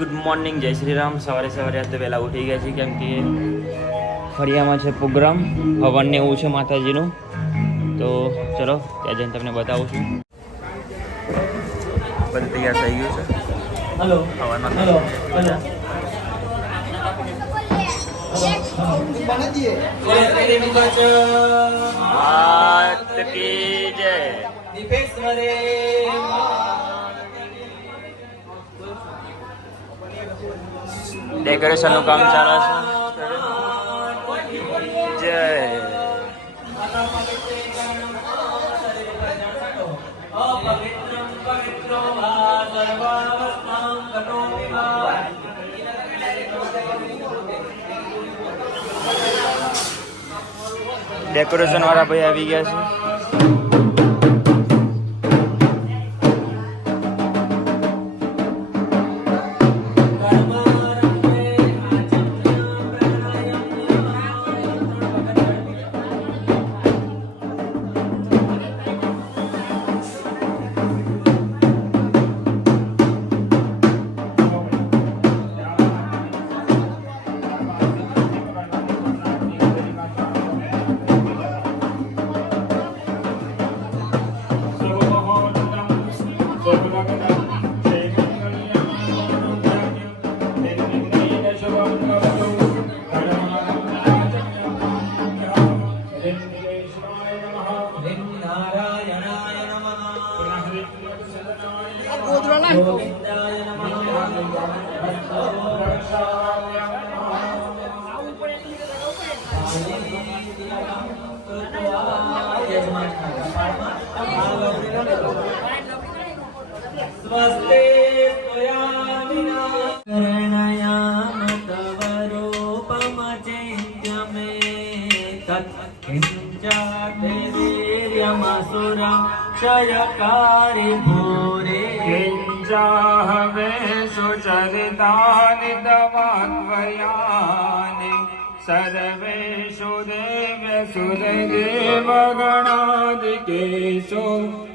Good morning, જય શ્રી રામ. સવારે આજે વહેલા ઉઠી ગયા છીએ કેમ કે ફળિયામાં છે પ્રોગ્રામ, હવનને એવું છે માતાજીનું. તો ચલો ત્યાં જઈને તમને બતાવું છું. બધું તૈયાર થઈ ગયું છે. હલો હવનમાં હલો ડેકોરેશન નું કામ ચાલે છે. જય ડેકોરેશન વાળા ભાઈ આવી ગયા છે. સ્વસ્તે કરણયામ તવ રૂપમચિંત્યમે તત્કિંચાતે વીર્યમસુરં ક્ષયકારી ભૂરે કિંચાહવે સુચરિતાનિ તવાત્વયાનિ સર્વેષુ દેવ્યસુરદેવગણાદિકેષુ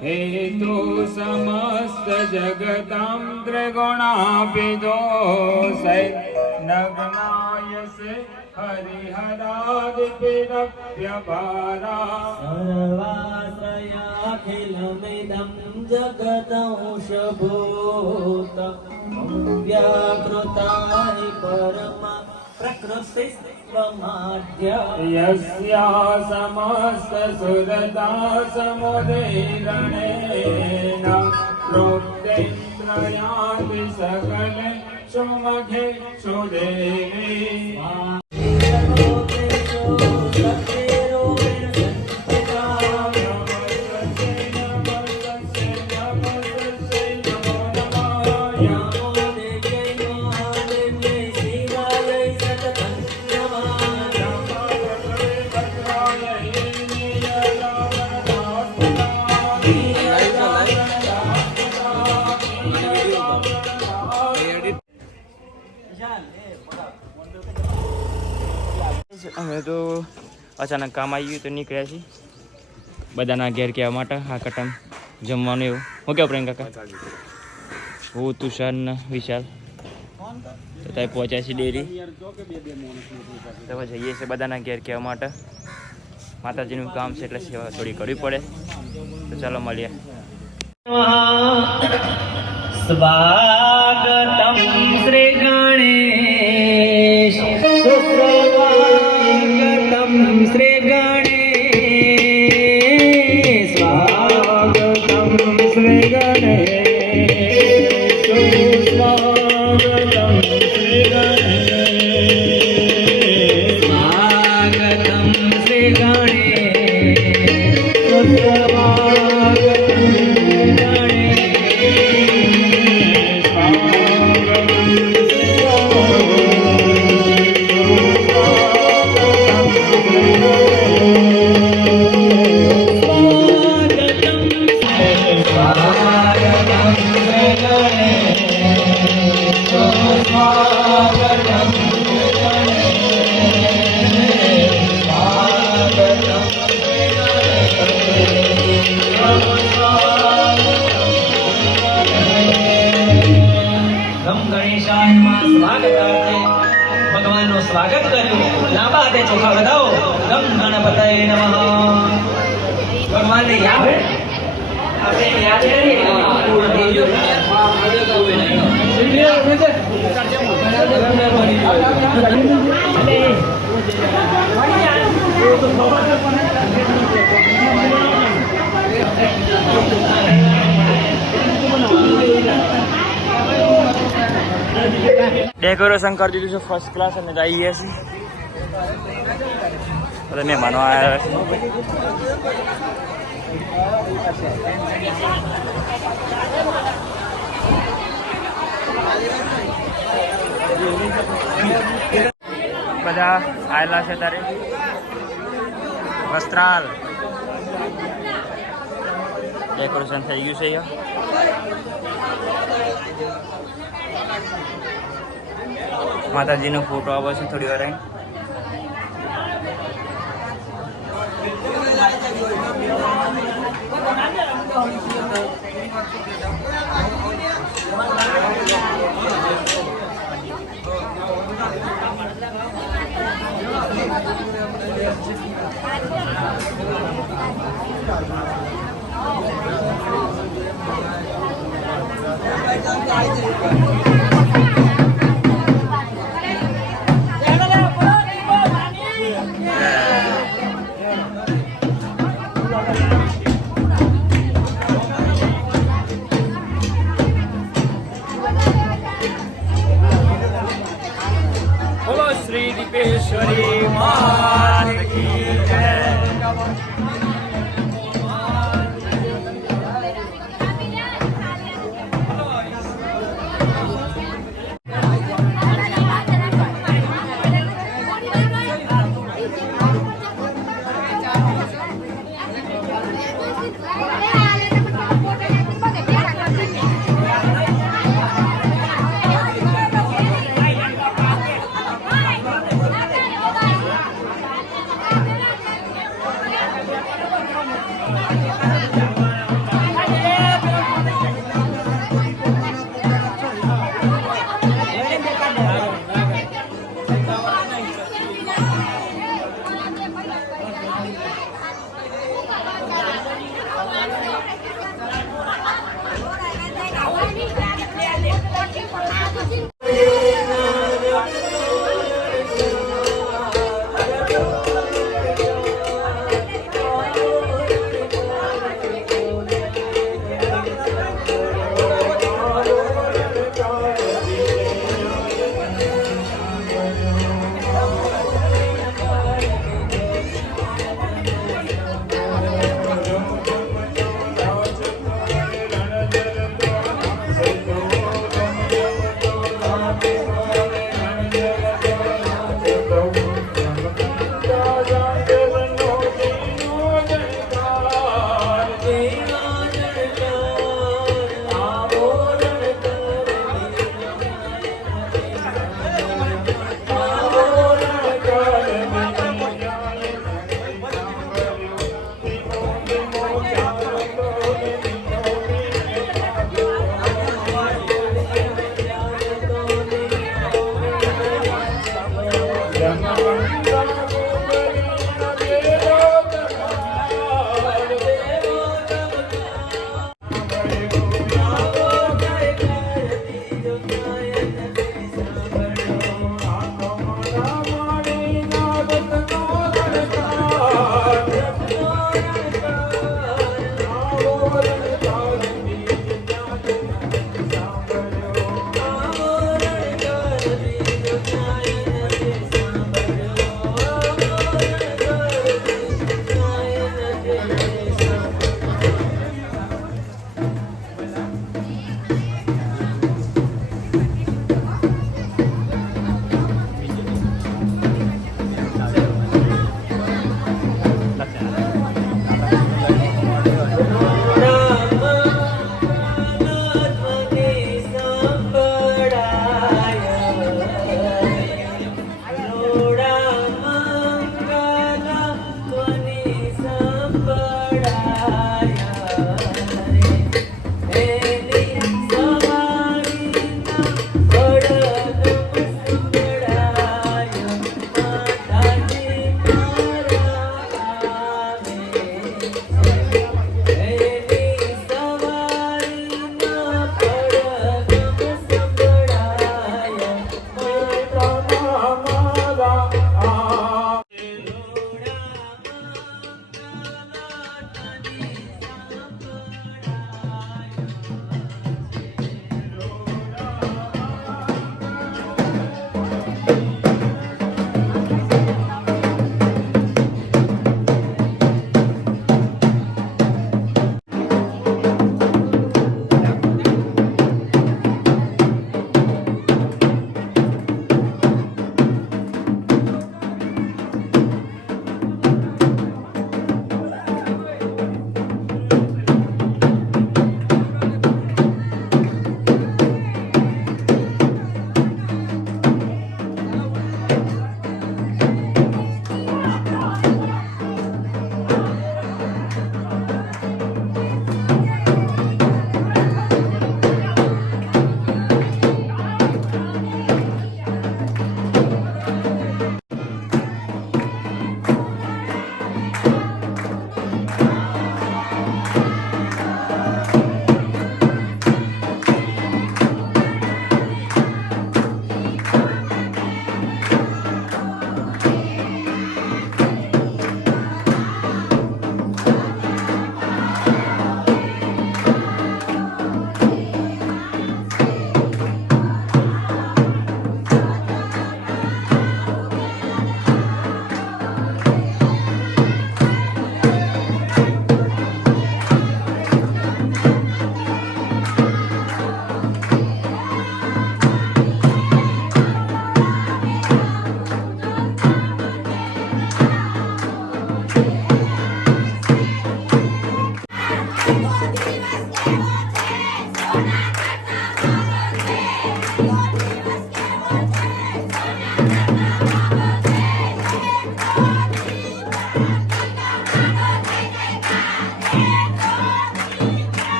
हेतु समस्त जगतां त्रिगुणाभिदो नग्नाय से हरिहरादिपिरप्यपारा सर्वाश्रयाखिलमिदं जगदंशभूत व्याकृता हि परमा प्रकृतिस्त्वमाद्य यस्या समस्त सुरता समुदीरणेन प्रोक्तेन्द्रयादि सकल सुमखे सुदेवी અમે તો અચાનક કામ આવી ગયું તો નીકળ્યા છીએ બધાના ઘેર કહેવા માટે આ કટમ જમવાનું એવું. હું કેવું પ્રેમ કાકા? હું તુષાર ને વિશાલ તો ત્યાં પહોંચ્યા છીએ ડેરી. તો જઈએ છીએ બધાના ઘેર કહેવા માટે. માતાજીનું કામ છે એટલે સેવા થોડી કરવી પડે. તો ચાલો મળીએ. સ્વાગતમ શ્રી ગણેશ સુસ્વાગતમ શ્રી ગણેશ સ્વાગતમ શ્રી ગણેશ સ્વાગતમ શ્રી ગણેશ સ્વાગતમ શ્રી ગણેશ સ્વાગતમ સ્વાગત કર્યું. લાંબા હાથે ચોખા વધાવો. ગમ ગણપતય નમઃ. ભગવાનને યાદ આપણે યાદ ડેકોરેશન કરી દીધું છે ફર્સ્ટ ક્લાસ અને જઈએ છીએ બધા મહેમાનો આવ્યા છે બધા આવેલા છે તારે વસ્ત્રાલ ડેકોરેશન થઈ ગયું છે અહીંયા માતાજીનો ફોટો આવે છે થોડી વાર અહીં બોલો શ્રી દીપેશ્વરી માત કી જય.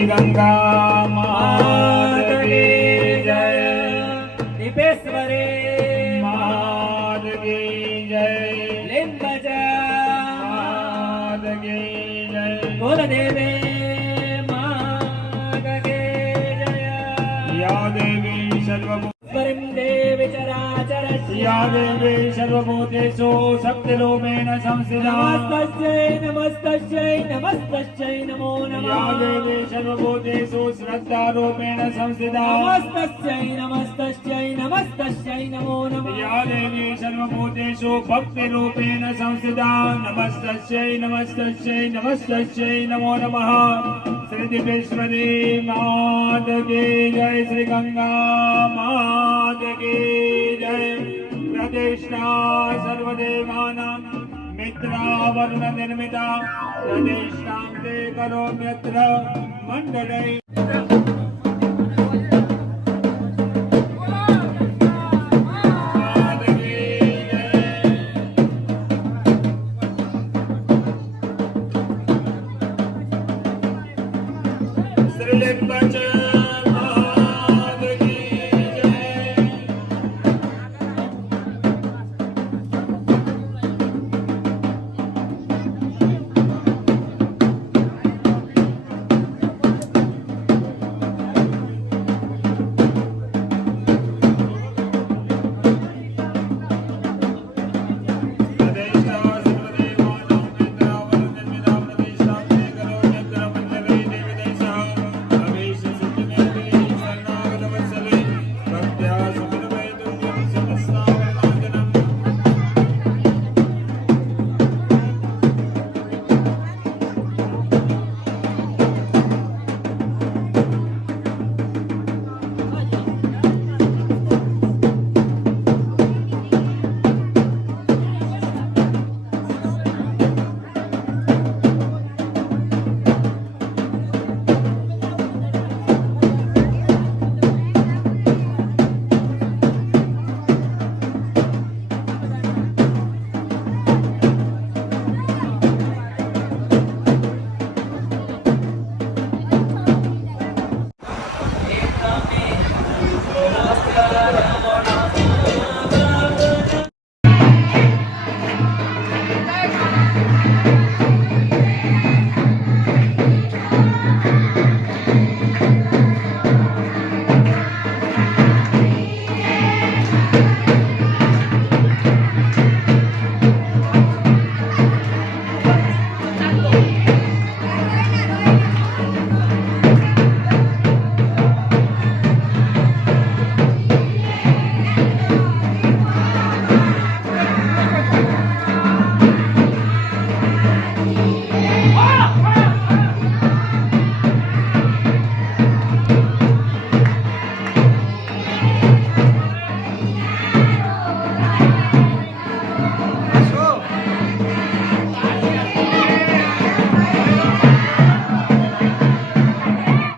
શ્રી ગંગા માત કી જય દીપેશ્વરે માત કી જય લિંગજ માત કી જય કુલદેવે માત કી જય યા દેવી સર્વભૂ સ્વરિં દેવી ચરાચરસ્ય યા દેવી સર્વભૂતેષુ શક્તિરૂપેણ સંસ્થિતા નમસ્તસ્यै નમસ્તસ્यै નમસ્તસ્यै નમો નમઃ યા દેવી સર્વભૂતેષુ શ્રદ્ધારૂપેણ સંસ્થિતા નમસ્તસ્यै નમસ્તસ્यै નમસ્તસ્यै નમો નમઃ યા દેવી સર્વભૂતેષુ ભક્તિરૂપેણ સંસ્થિતા નમસ્તસ્यै નમસ્તસ્यै નમસ્તસ્यै નમો નમઃ શ્રી દીપેશ્વરી માત કી જય શ્રી ગંગા માત કી જય પ્રતિષ્ઠા સર્વદેવાનાં મિત્રા વરુણ નિર્મિતા પ્રતિષ્ઠાં તે કરોમ્યત્ર મંડળૈ માત કી જય શ્રીલિંગજ માત કી જય પ્રતિષ્ઠા સર્વદેવાનાં મિત્રા વરુણ નિર્મિતા પ્રતિષ્ઠાં તે કરોમ્યત્ર મંડળૈ દેવદેશઃ અવેશ સિદ્ધમેત્રી શરણાગત વત્સલે ભક્ત્યા સમન્વયતુલ્યં સમસ્તાવનાદનम्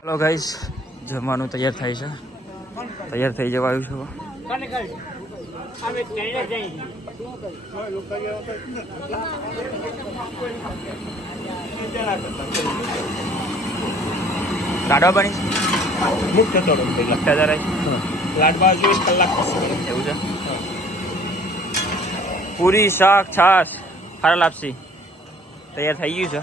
હેલો ગાઈસ, જમવાનું તૈયાર થાય છે. તૈયાર થઈ જવાયું છે. લાડવા બની મુક્ત તોડો લગતા જરા લાડવા જો 1 કલાક પછી એવું છે. પૂરી, શાક, છાશ, ખારા લાપસી તૈયાર થઈ ગયું છે.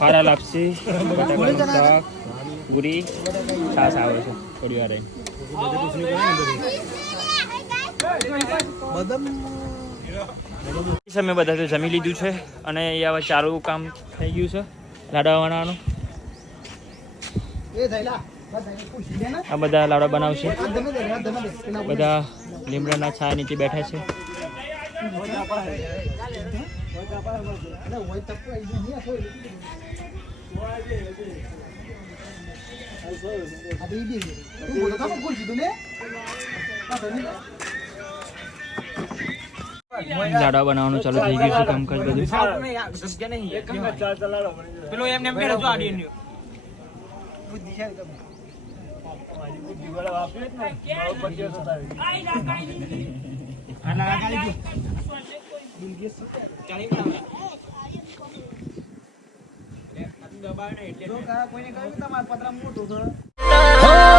ખારા લાપસી, બટાકાનું શાક, પૂરી, છાશ આવે છે થોડી વાર રહી. અમે બધા તો જમી લીધું છે અને એ હવે ચાલુ કામ થઈ ગયું છે લાડવા બનાવવાનું. આ બધા લાડવા બનાવશે. બધા લીમડાના છાયા નીચે બેઠા છે. લાડવા બનાવવાનું ચાલુ થઈ ગયું છે કામકાજ બધું. પેલો એમને એમ કહે જો આડી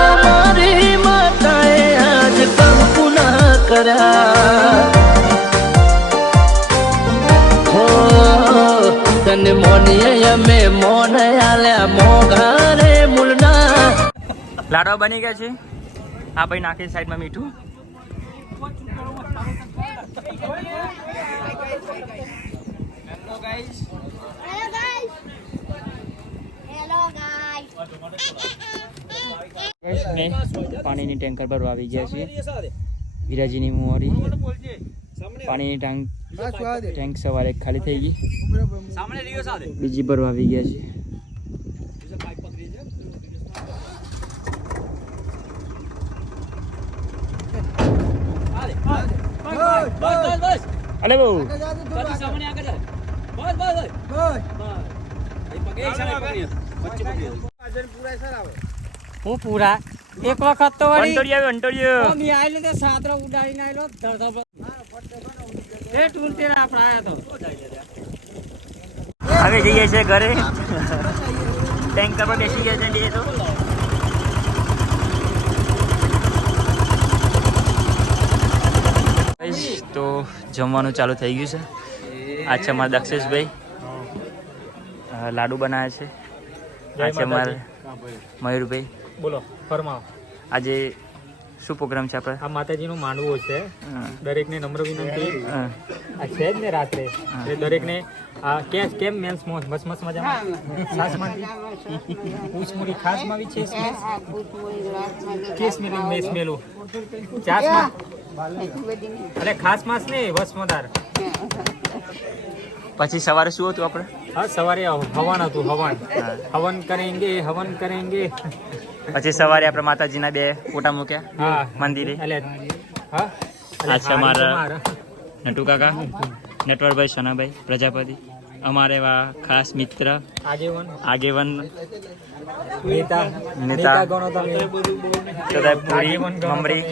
મારી માતાએ આજ કંકુ ના કર્યા હો તને મોનીએ અમે મોન આલ્યા મોઘારે મુલના લાડવા બની ગયા છે. આ ભાઈ નાખી સાઈડમાં મીઠું. પાણીની ટેન્કર ભરવા આવી ગયા છે. વિરાજીની મુવારી પાણીની ટેન્ક સવારે ખાલી થઈ ગઈ. બીજી ભરવા આવી ગયા છે. અલે બહુ હું પૂરા એક વખત તો વળી અંટોડિયો અંટોડિયો મી આયલો તો સાતરો ઉડાડીને આયલો ધરધર એ ટૂર તેરા આપણે આયા તો હવે જઈએ છે ઘરે. ટેન્કર પર બેસી ગયા છે બે તો. તો જમવાનું ચાલુ થઈ ગયું છે. આ છે અમારા દક્ષેશભાઈ લાડુ બનાવ્યા છે. આ છે અમારા મયુરભાઈ. બોલો ફરમાવો. આજે શું પ્રોગ્રામ છે આપણે? આ માતાજીનું માંડવું છે. દરેકને નમ્ર વિનંતી આ છે જ ને રાત્રે એટલે દરેકને આ કેમ મેન્સ મસ્ત મસ્ત મજામાં સાસમાંથી પૂછમુરી ખાસમાં બી છે કેસ મિલી મેસ મેલું ચાસમાં એટલે ખાસ માસ ને વસમદાર. પછી સવારે શું હતું આપણે? હા સવારે હવન હતું. હવન કરેંગે. પછી સવારે આપણે માતાજીના બે ફોટા મૂક્યા હા મંદિરે. એટલે હા આ છે અમારા નટુ કાકા, નટવરભાઈ, સોનાભાઈ પ્રજાપતિ, અમારે એવા ખાસ મિત્ર આગેવન નેતા પૂરી મમરી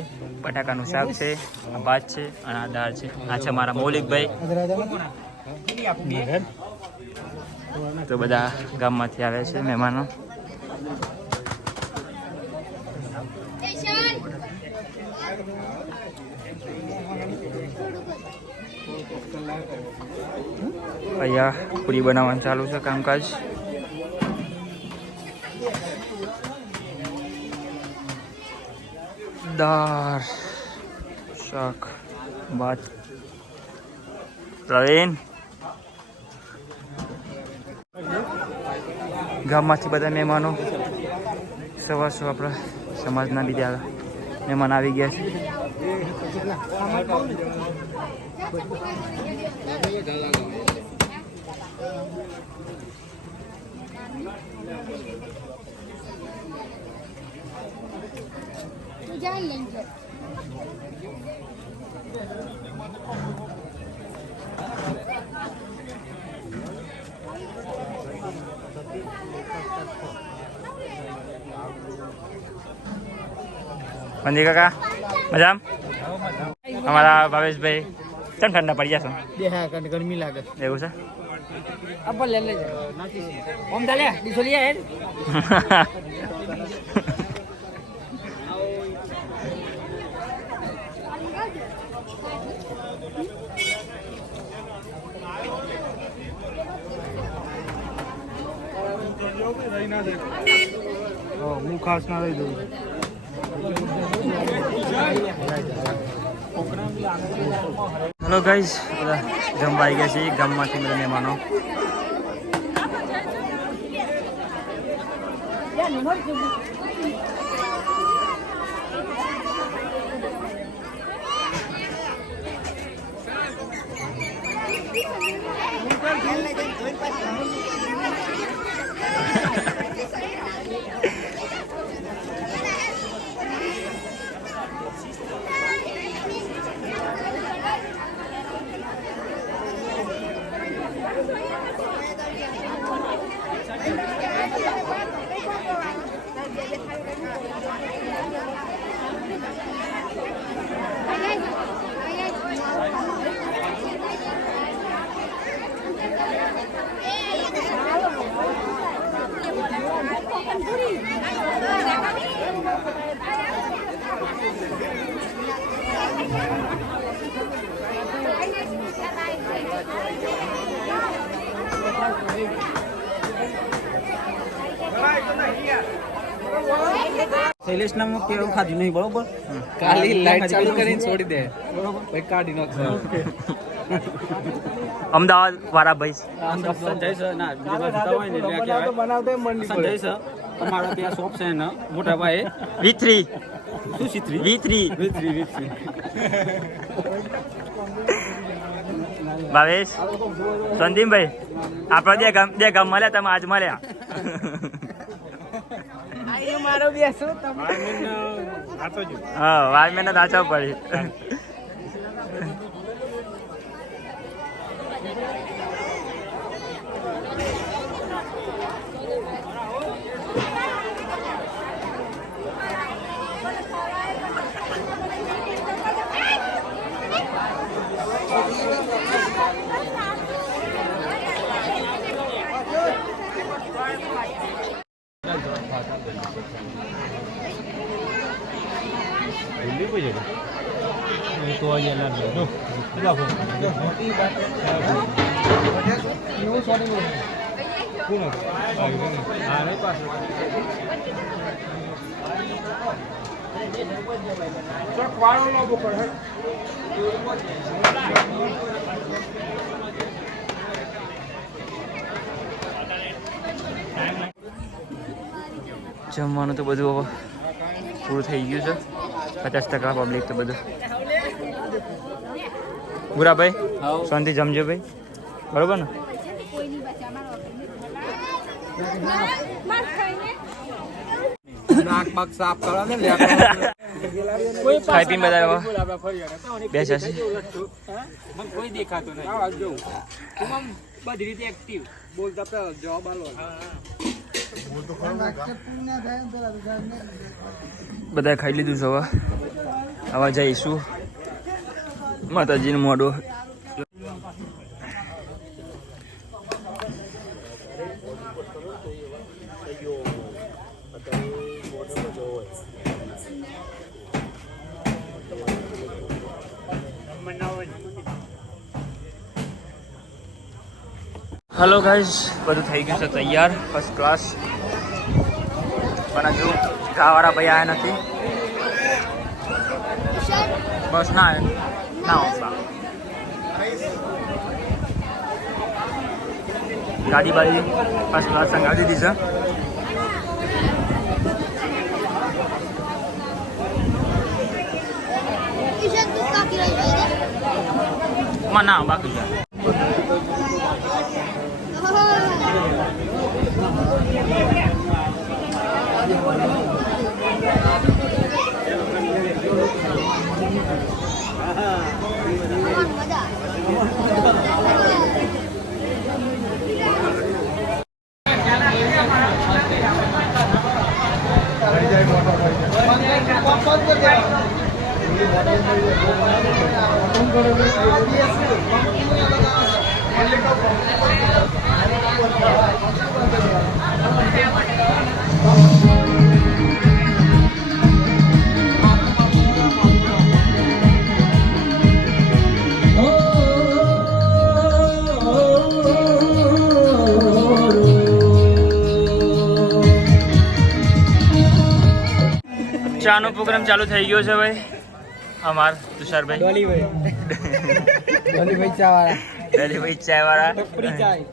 બટાકાનું શાક છે, આ ભાત છે અને આ દાળ છે. આ છે મારા મૌલિકભાઈ. તો બધા ગામમાંથી આવે છે મહેમાનો. અહીંયા પૂરી બનાવવાનું ચાલુ છે કામકાજ. દાળ, શાક, ભાત. પ્રવીણ ગામમાંથી બધા મહેમાનો સવાસો આપણા સમાજના બીજા મહેમાન આવી ગયા છે. મંદી કાકા મજામ? અમારા ભાવેશભાઈ કેમ ઠંડા પડી ગયા છો? ગરમી લાગે એવું છે? અબ્બા લે લે ઓમ દાલે દિસોલિયા હે હું ખાસ ના રહી દઉં. હેલો ગાઈઝ, બધા જમવા આવી ગયા છે ગામમાંથી બધા મહેમાનો. શૈલેષ નામનો કે એવું ખાધું નહીં બરોબર કાલી લાઈટ ચાલુ કરીને છોડી દે બરોબર પછી કાઢી નાખશે અમદાવાદ વાળા ભાઈ સંજય સર ના બીજા હોય ને એટલે કહેવાય બનાવતો મંડી સંજય સર અમારા ત્યાં શોપ છે ને મોટા ભાઈ V3 શું ચિત્રી V3 વિતરી ભાવેશ સંદીપભાઈ આપણા બે ગામ મળ્યા તમે આજ મળ્યા મારો બેસો હા વાર મહિના સાચા પડી જમવાનું તો બધું હવે પૂરું થઈ ગયું છે 50% પબ્લિક તો બધું પૂરા ભાઈ શાંતિ જમજો ભાઈ બરોબર ને નાક બાક સાફ કરો ને ખાઈ પીને બધા હવે બેસ્યા છે મને કોઈ દેખાતું નહીં બધી રીતે એક્ટિવ બોલતા પેલા જવાબ આલો બધા ખાઈ લીધું છે હવે જઈશું માતાજીનું મોઢું હેલો ગાઈઝ બધું થઈ ગયું છે તૈયાર ફર્સ્ટ ક્લાસ પણ હજુ ગાવાળા ભાઈ આવ્યા નથી બસ ના આવતા ગાડી બાડી ફર્સ્ટ ક્લાસ સંગાડી દીધી છે માં ના બાકી છે ચાનો પ્રોગ્રામ ચાલુ થઈ ગયો છે ભાઈ અમાર તુષારભાઈ ડોલીભાઈ ચા વાળા ડોલીભાઈ ચા વાળા ટપરી ચાય